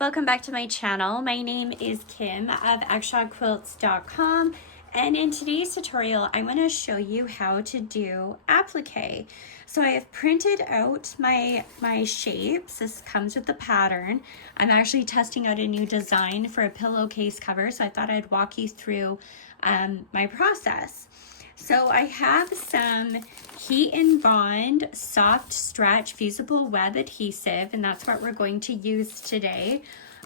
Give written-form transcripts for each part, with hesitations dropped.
Welcome back to my channel. My name is Kim of ExshawQuilts.com, and in today's tutorial I'm going to show you how to do applique. So I have printed out my shapes. This comes with the pattern. I'm actually testing out a new design for a pillowcase cover, so I thought I'd walk you through my process. So I have some heat and bond soft stretch fusible web adhesive, and that's what we're going to use today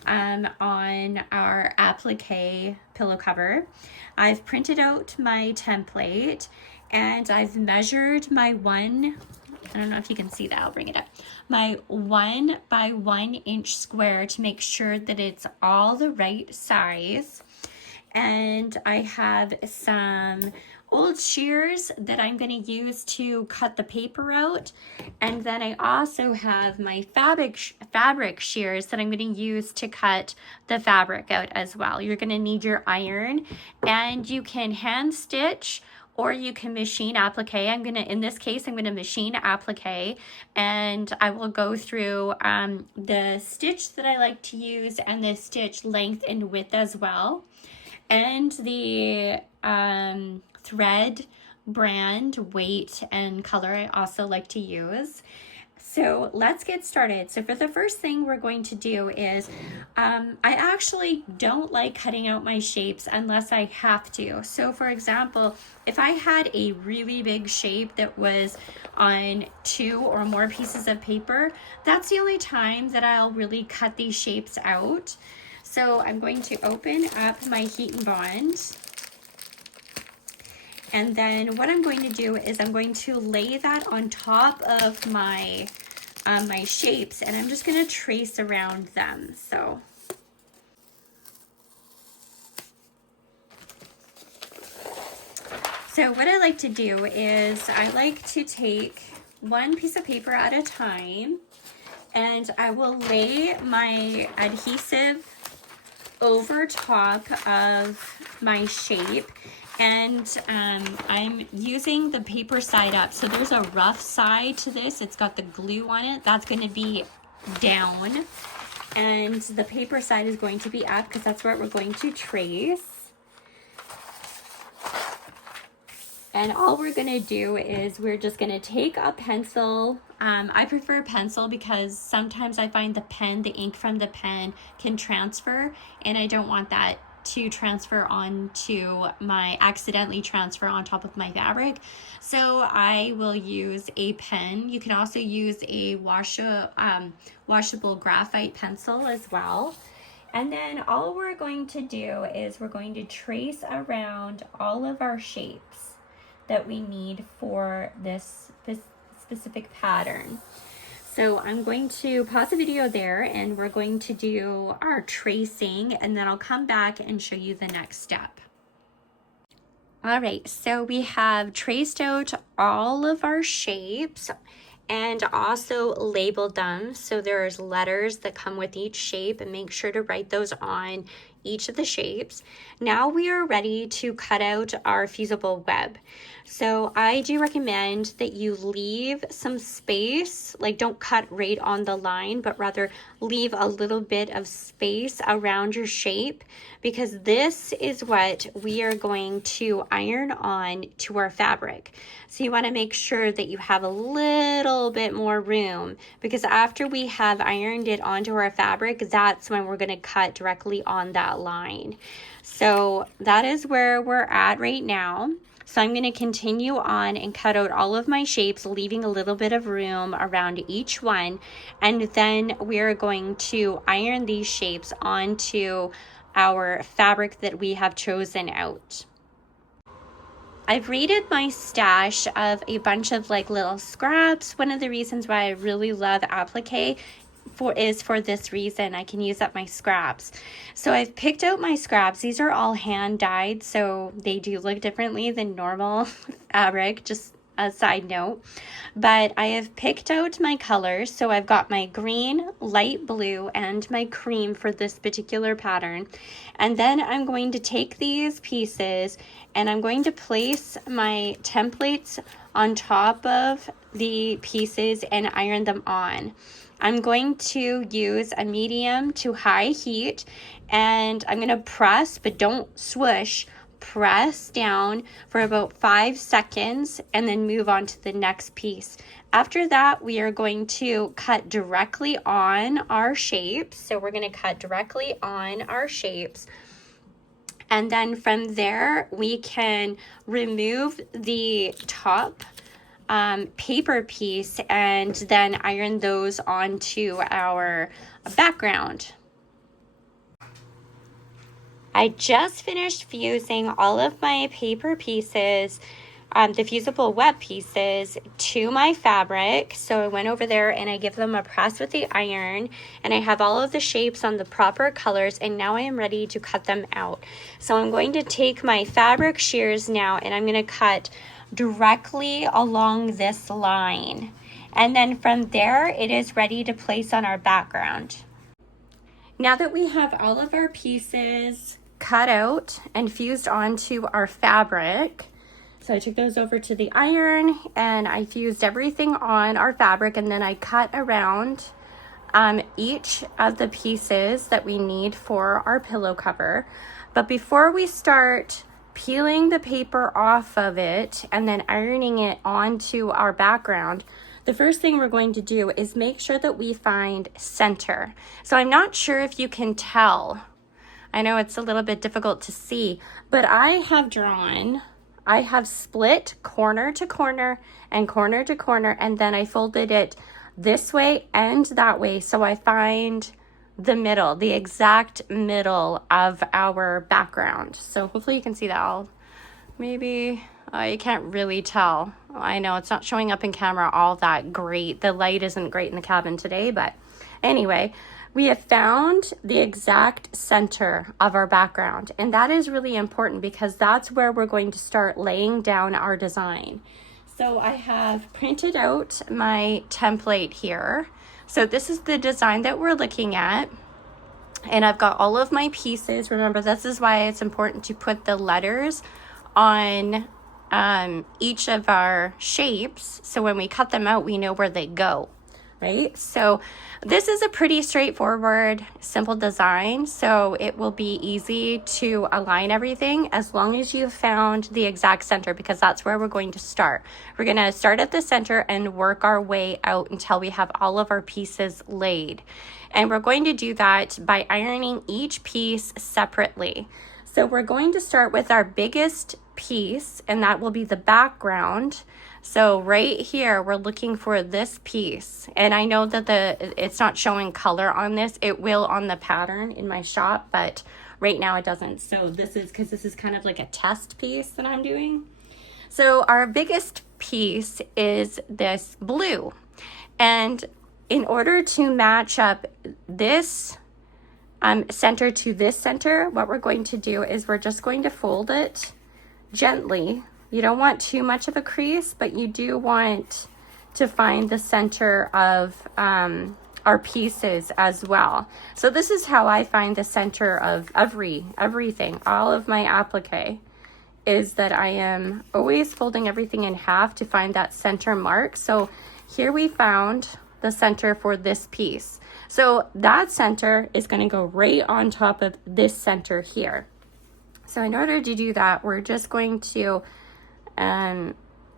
on our applique pillow cover. I've printed out my template and I've measured my I don't know if you can see that, I'll bring it up, my 1 by 1 inch square to make sure that it's all the right size. And I have some old shears that I'm going to use to cut the paper out, and then I also have my fabric shears that I'm going to use to cut the fabric out as well. You're going to need your iron, and you can hand stitch or you can machine applique. In this case, I'm going to machine applique, and I will go through the stitch that I like to use and the stitch length and width as well, and the thread brand, weight, and color I also like to use. So let's get started. So for the first thing we're going to do is, I actually don't like cutting out my shapes unless I have to. So for example, if I had a really big shape that was on 2 or more pieces of paper, that's the only time that I'll really cut these shapes out. So I'm going to open up my heat and bond. And then what I'm going to do is I'm going to lay that on top of my my shapes, and I'm just going to trace around them. So what I like to do is I like to take one piece of paper at a time, and I will lay my adhesive over top of my shape. And I'm using the paper side up. So there's a rough side to this. It's got the glue on it. That's going to be down. And the paper side is going to be up because that's what we're going to trace. And all we're going to do is we're just going to take a pencil. I prefer pencil because sometimes I find the ink from the pen can transfer, and I don't want that to accidentally transfer on top of my fabric. So I will use a pen. You can also use a washable graphite pencil as well. And then all we're going to do is we're going to trace around all of our shapes that we need for this specific pattern. So I'm going to pause the video there, and we're going to do our tracing, and then I'll come back and show you the next step. All right, so we have traced out all of our shapes and also labeled them. So there's letters that come with each shape, and make sure to write those on each of the shapes. Now we are ready to cut out our fusible web. So I do recommend that you leave some space, like don't cut right on the line, but rather leave a little bit of space around your shape, because this is what we are going to iron on to our fabric. So you want to make sure that you have a little bit more room, because after we have ironed it onto our fabric, that's when we're going to cut directly on that line. So that is where we're at right now. So I'm going to continue on and cut out all of my shapes, leaving a little bit of room around each one. And then we're going to iron these shapes onto our fabric that we have chosen out. I've raided my stash of a bunch of like little scraps. One of the reasons why I really love applique is for this reason. I can use up my scraps. So I've picked out my scraps. These are all hand dyed, so they do look differently than normal fabric, just a side note. But I have picked out my colors. So I've got my green, light blue, and my cream for this particular pattern. And then I'm going to take these pieces and I'm going to place my templates on top of the pieces and iron them on. I'm going to use a medium to high heat, and I'm going to press, but don't swoosh, press down for about 5 seconds and then move on to the next piece. After that, we are going to cut directly on our shapes. So we're going to cut directly on our shapes. And then from there, we can remove the top paper piece and then iron those onto our background. I just finished fusing all of my paper pieces, the fusible web pieces, to my fabric. So I went over there and I give them a press with the iron, and I have all of the shapes on the proper colors, and now I am ready to cut them out. So I'm going to take my fabric shears now, and I'm going to cut directly along this line, and then from there it is ready to place on our background. Now that we have all of our pieces cut out and fused onto our fabric, so I took those over to the iron and I fused everything on our fabric, and then I cut around each of the pieces that we need for our pillow cover. But before we start peeling the paper off of it and then ironing it onto our background, the first thing we're going to do is make sure that we find center. So I'm not sure if you can tell. I know it's a little bit difficult to see, but I have split corner to corner and corner to corner, and then I folded it this way and that way, so I find the middle, the exact middle of our background. So hopefully you can see that. Maybe you can't really tell. I know it's not showing up in camera all that great. The light isn't great in the cabin today, but anyway, we have found the exact center of our background, and that is really important because that's where we're going to start laying down our design. So I have printed out my template here. So this is the design that we're looking at, and I've got all of my pieces. Remember, this is why it's important to put the letters on each of our shapes, so when we cut them out, we know where they go, right? So this is a pretty straightforward, simple design, so it will be easy to align everything as long as you've found the exact center, because that's where we're going to start. We're going to start at the center and work our way out until we have all of our pieces laid. And we're going to do that by ironing each piece separately. So we're going to start with our biggest piece, and that will be the background. So right here, we're looking for this piece. And I know that it's not showing color on this. It will on the pattern in my shop, but right now it doesn't. So this is because this is kind of like a test piece that I'm doing. So our biggest piece is this blue. And in order to match up this center to this center, what we're going to do is we're just going to fold it gently. You don't want too much of a crease, but you do want to find the center of our pieces as well. So this is how I find the center of everything, all of my applique, is that I am always folding everything in half to find that center mark. So here we found the center for this piece. So that center is going to go right on top of this center here. So in order to do that, we're just going to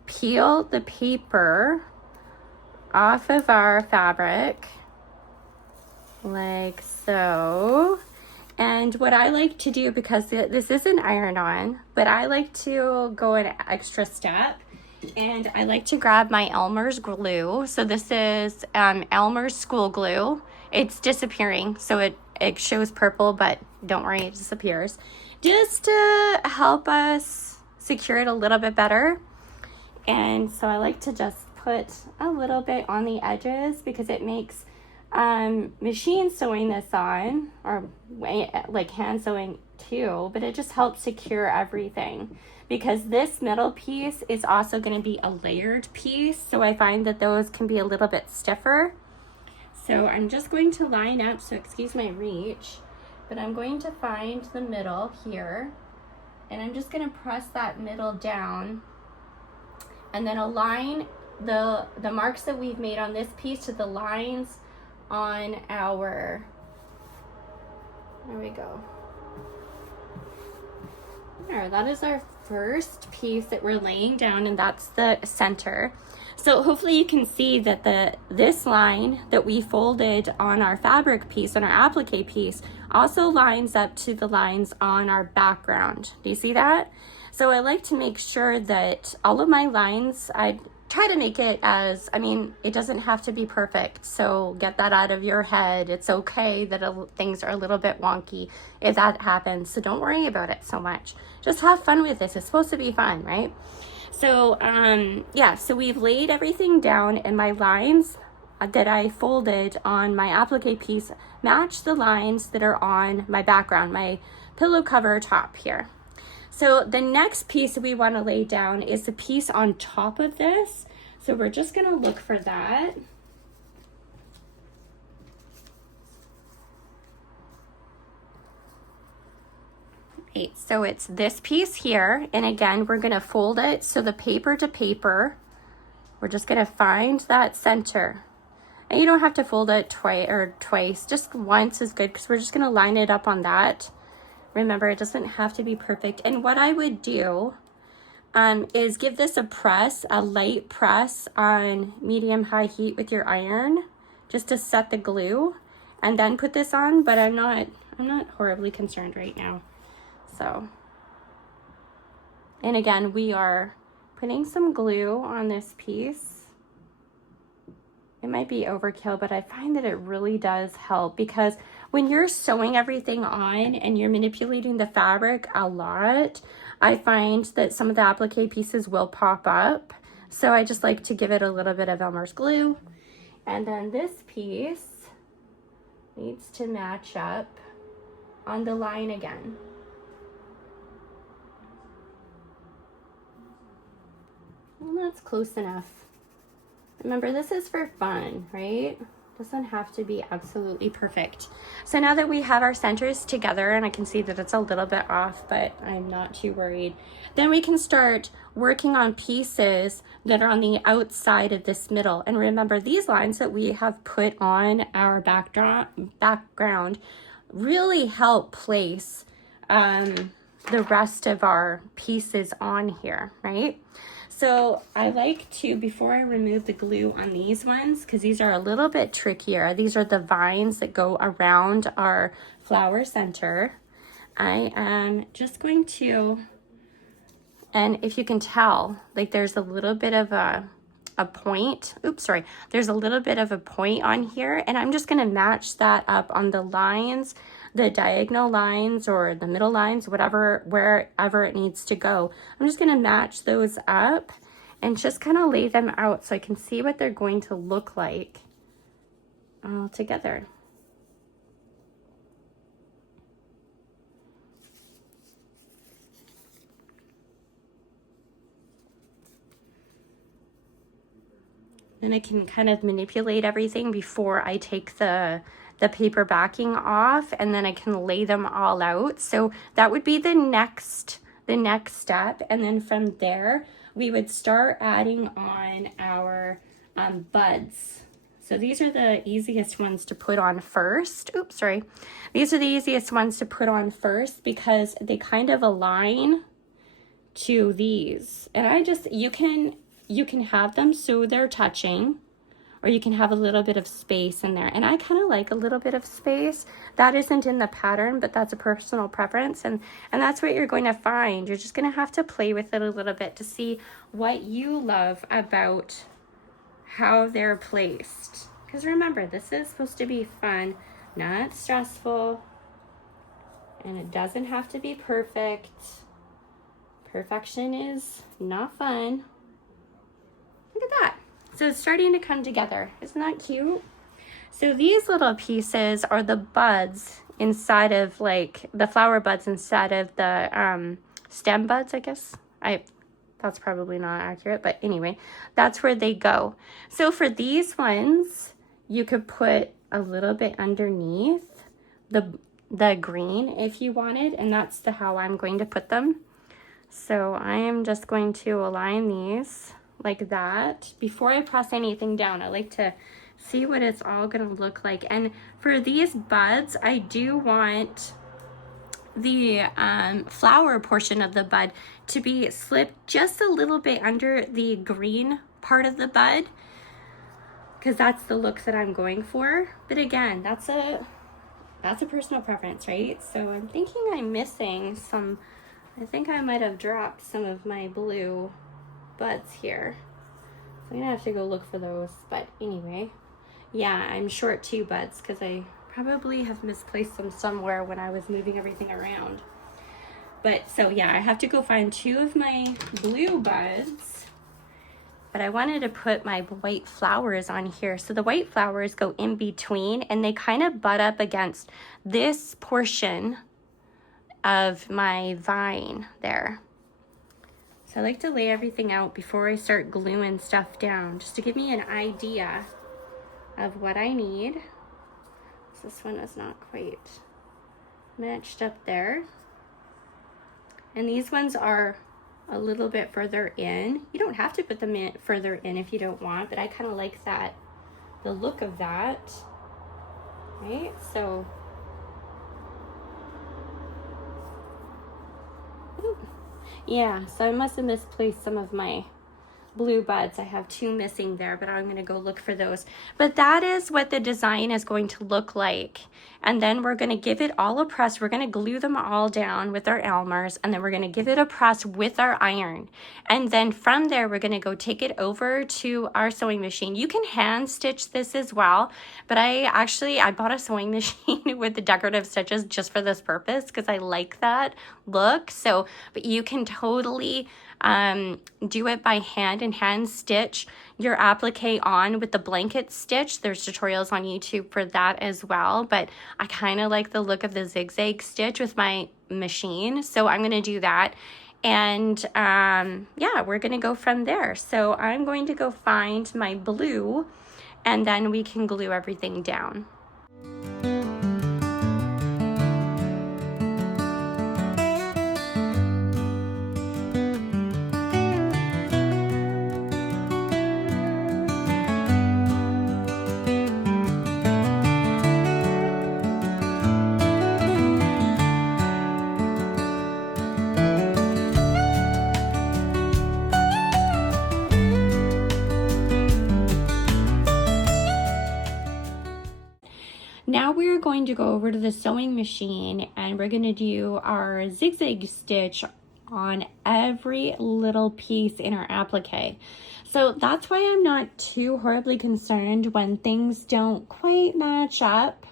peel the paper off of our fabric like so. And what I like to do, because this isn't iron on, but I like to go an extra step, and I like to grab my Elmer's glue. So this is Elmer's school glue. It's disappearing, so it shows purple, but don't worry, it disappears. Just to help us secure it a little bit better. And so I like to just put a little bit on the edges, because it makes machine sewing this on, or like hand sewing too, but it just helps secure everything, because this middle piece is also going to be a layered piece, so I find that those can be a little bit stiffer. So I'm just going to line up, so excuse my reach, but I'm going to find the middle here, and I'm just going to press that middle down, and then align the marks that we've made on this piece to the lines on our, there we go. There, that is our first piece that we're laying down, and that's the center. So hopefully you can see that this line that we folded on our fabric piece, on our applique piece, also lines up to the lines on our background. Do you see that? So I like to make sure that all of my lines, I try to make it as, I mean, it doesn't have to be perfect. So get that out of your head. It's okay that things are a little bit wonky if that happens. So don't worry about it so much. Just have fun with this. It's supposed to be fun, right? So, yeah, so we've laid everything down, and my lines that I folded on my applique piece match the lines that are on my background, my pillow cover top here. So the next piece that we want to lay down is the piece on top of this. So we're just going to look for that. Okay, so it's this piece here. And again, we're going to fold it. So the paper to paper, we're just going to find that center. And you don't have to fold it twice, just once is good, because we're just going to line it up on that. Remember, it doesn't have to be perfect. And what I would do is give this a press, a light press on medium-high heat with your iron, just to set the glue, and then put this on. But I'm not horribly concerned right now. So, and again, we are putting some glue on this piece. It might be overkill, but I find that it really does help, because when you're sewing everything on and you're manipulating the fabric a lot, I find that some of the applique pieces will pop up. So I just like to give it a little bit of Elmer's glue. And then this piece needs to match up on the line again. Well, that's close enough. Remember, this is for fun, right? Doesn't have to be absolutely perfect. So now that we have our centers together, and I can see that it's a little bit off, but I'm not too worried, then we can start working on pieces that are on the outside of this middle. And remember, these lines that we have put on our background really help place the rest of our pieces on here, right? So I like to, before I remove the glue on these ones, because these are a little bit trickier, these are the vines that go around our flower center, I am just going to, and if you can tell, like there's a little bit of a point, there's a little bit of a point on here, and I'm just going to match that up on the lines, the diagonal lines or the middle lines, wherever it needs to go. I'm just going to match those up and just kind of lay them out so I can see what they're going to look like all together. Then I can kind of manipulate everything before I take the paper backing off, and then I can lay them all out. So that would be the next step. And then from there, we would start adding on our buds. So these are the easiest ones to put on first. These are the easiest ones to put on first because they kind of align to these. And you can have them so they're touching, or you can have a little bit of space in there. And I kind of like a little bit of space. That isn't in the pattern, but that's a personal preference. And that's what you're going to find. You're just going to have to play with it a little bit to see what you love about how they're placed. Because remember, this is supposed to be fun, not stressful. And it doesn't have to be perfect. Perfection is not fun. Look at that. So it's starting to come together. Isn't that cute? So these little pieces are the buds inside of, like, the flower buds inside of the stem buds, I guess. That's probably not accurate, but anyway, that's where they go. So for these ones, you could put a little bit underneath the green if you wanted, and that's how I'm going to put them. So I am just going to align these like that. Before I press anything down, I like to see what it's all gonna look like. And for these buds, I do want the flower portion of the bud to be slipped just a little bit under the green part of the bud, because that's the look that I'm going for. But again, that's a personal preference, right? So I'm thinking I'm missing some, I think I might have dropped some of my blue buds here. So I'm gonna have to go look for those. But anyway, yeah, I'm short 2 buds because I probably have misplaced them somewhere when I was moving everything around. But so yeah, I have to go find 2 of my blue buds. But I wanted to put my white flowers on here. So the white flowers go in between and they kind of butt up against this portion of my vine there. So I like to lay everything out before I start gluing stuff down, just to give me an idea of what I need. So this one is not quite matched up there. And these ones are a little bit further in. You don't have to put them in further in if you don't want, but I kind of like that, the look of that, right? So, yeah, so I must have misplaced some of my blue buds. I have 2 missing there, but I'm going to go look for those. But that is what the design is going to look like. And then we're going to give it all a press. We're going to glue them all down with our Elmers, and then we're going to give it a press with our iron. And then from there, we're going to go take it over to our sewing machine. You can hand stitch this as well, but I bought a sewing machine with the decorative stitches just for this purpose because I like that look. So, but you can totally do it by hand and hand stitch your applique on with the blanket stitch. There's tutorials on YouTube for that as well, but I kind of like the look of the zigzag stitch with my machine, so I'm going to do that. And yeah, we're going to go from there. So I'm going to go find my blue, and then we can glue everything down. Now we're going to go over to the sewing machine and we're going to do our zigzag stitch on every little piece in our applique. So that's why I'm not too horribly concerned when things don't quite match up.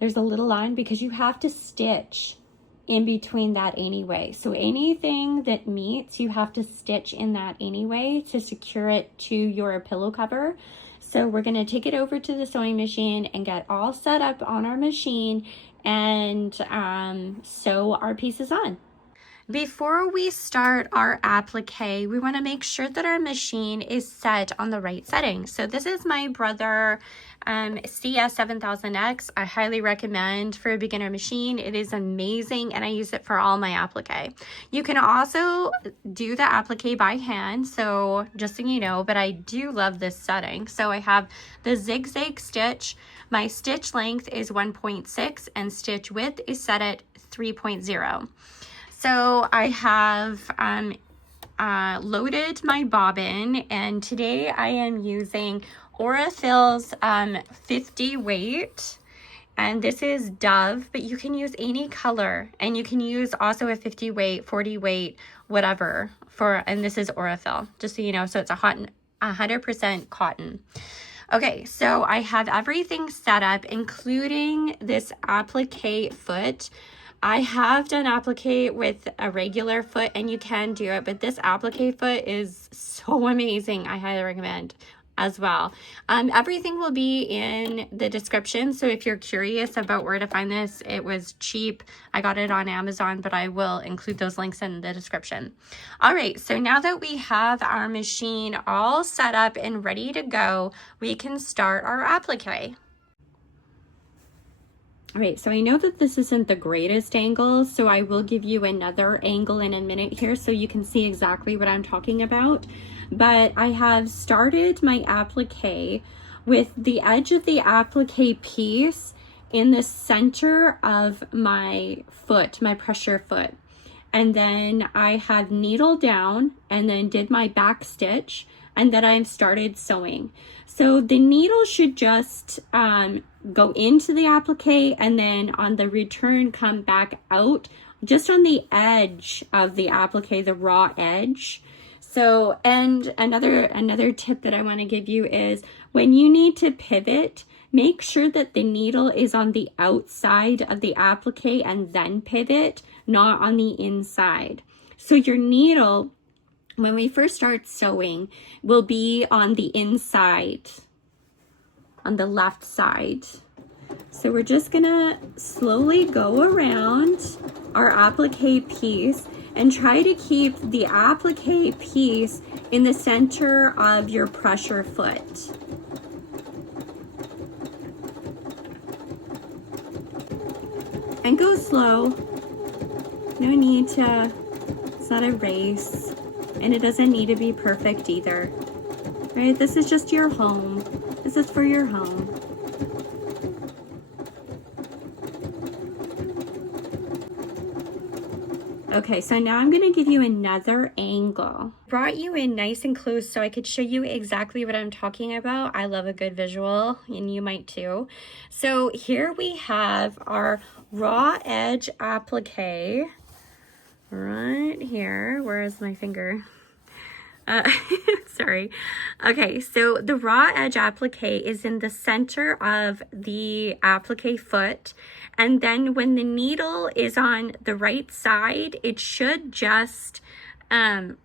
There's a little line because you have to stitch in between that anyway. So anything that meets, you have to stitch in that anyway to secure it to your pillow cover. So we're going to take it over to the sewing machine and get all set up on our machine and sew our pieces on. Before we start our applique, we want to make sure that our machine is set on the right setting. So this is my Brother CS7000X. I highly recommend for a beginner machine. It is amazing and I use it for all my applique. You can also do the applique by hand, so just so you know, but I do love this setting. So I have the zigzag stitch. My stitch length is 1.6 and stitch width is set at 3.0. So I have loaded my bobbin, and today I am using Aurifil's 50 weight, and this is Dove, but you can use any color, and you can use also a 50 weight, 40 weight, whatever, and this is Aurifil, just so you know. So it's 100% cotton. Okay, so I have everything set up, including this applique foot. I have done applique with a regular foot, and you can do it, but this applique foot is so amazing. I highly recommend as well. Everything will be in the description, so if you're curious about where to find this, it was cheap. I got it on Amazon, but I will include those links in the description. All right, so now that we have our machine all set up and ready to go, we can start our applique. All right, so I know that this isn't the greatest angle, so I will give you another angle in a minute here so you can see exactly what I'm talking about. But I have started my applique with the edge of the applique piece in the center of my foot, my pressure foot. And then I have needle down and then did my back stitch, and then I've started sewing. So the needle should just go into the applique and then on the return come back out just on the edge of the applique, the raw edge. So, and another tip that I want to give you is when you need to pivot, make sure that the needle is on the outside of the applique and then pivot, not on the inside. So your needle, when we first start sewing, will be on the inside, on the left side. So we're just gonna slowly go around our applique piece and try to keep the applique piece in the center of your pressure foot. And go slow. No need to, it's not a race. And it doesn't need to be perfect either. Right? This is just your home. This is for your home. Okay, so now I'm going to give you another angle. Brought you in nice and close so I could show you exactly what I'm talking about. I love a good visual, and you might too. So here we have our raw edge applique right here. Where is my finger? Sorry. Okay, so the raw edge applique is in the center of the applique foot, and then when the needle is on the right side, it should just come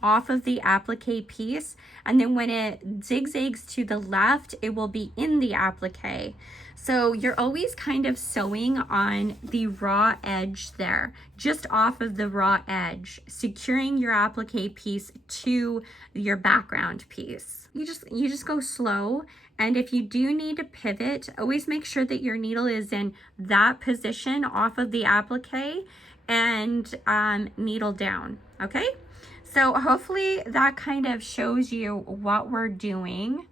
off of the applique piece, and then when it zigzags to the left, it will be in the applique. So you're always kind of sewing on the raw edge there, just off of the raw edge, securing your applique piece to your background piece. You just go slow, and if you do need to pivot, always make sure that your needle is in that position off of the applique and needle down, okay? So hopefully that kind of shows you what we're doing.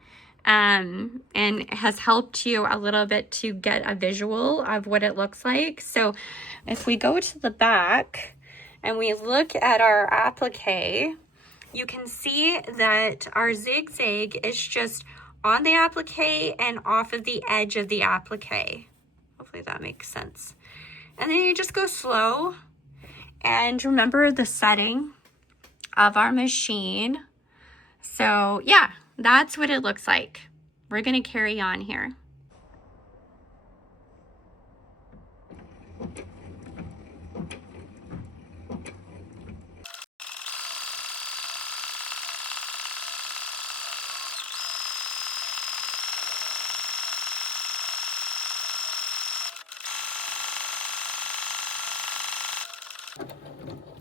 And has helped you a little bit to get a visual of what it looks like. So if we go to the back and we look at our applique, you can see that our zigzag is just on the applique and off of the edge of the applique. Hopefully that makes sense. And then you just go slow, and remember the setting of our machine. So yeah, that's what it looks like. We're going to carry on here.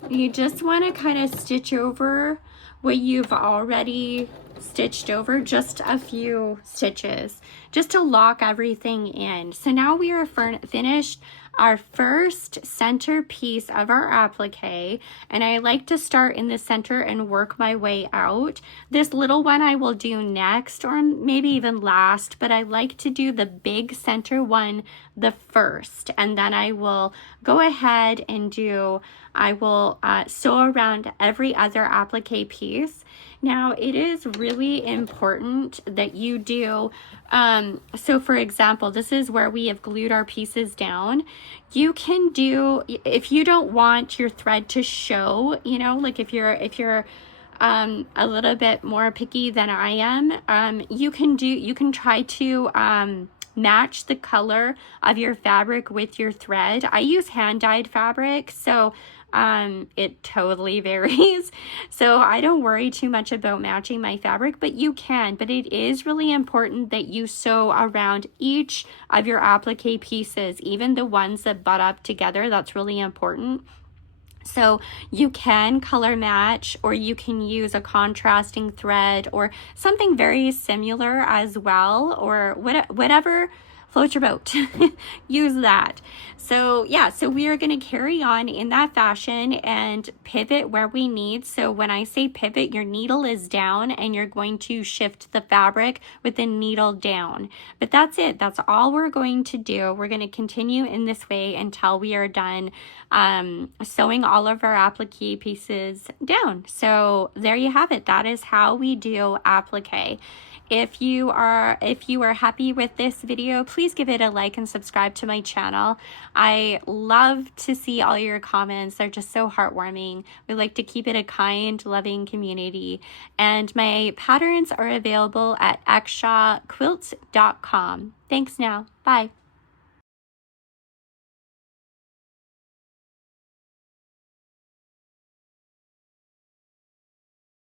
You just want to kind of stitch over what you've already stitched over, just a few stitches, just to lock everything in. So now we are finished our first center piece of our applique, and I like to start in the center and work my way out. This little one I will do next, or maybe even last, but I like to do the big center one the first, and then I will go ahead and I will sew around every other applique piece. Now, it is really important that you do, so for example, this is where we have glued our pieces down. You can do, if you don't want your thread to show, you know, like if you're a little bit more picky than I am, you can try to match the color of your fabric with your thread. I use hand-dyed fabric, so it totally varies. So I don't worry too much about matching my fabric, but you can. But it is really important that you sew around each of your applique pieces, even the ones that butt up together. That's really important. So you can color match, or you can use a contrasting thread or something very similar as well, or whatever float your boat. Use that. So yeah, so we are going to carry on in that fashion and pivot where we need. So when I say pivot, your needle is down and you're going to shift the fabric with the needle down. But that's it. That's all we're going to do. We're going to continue in this way until we are done sewing all of our applique pieces down. So there you have it. That is how we do applique. If you are happy with this video, please give it a like and subscribe to my channel. I love to see all your comments. They're just so heartwarming. We like to keep it a kind, loving community. And my patterns are available at exshawquilts.com. Thanks now. Bye.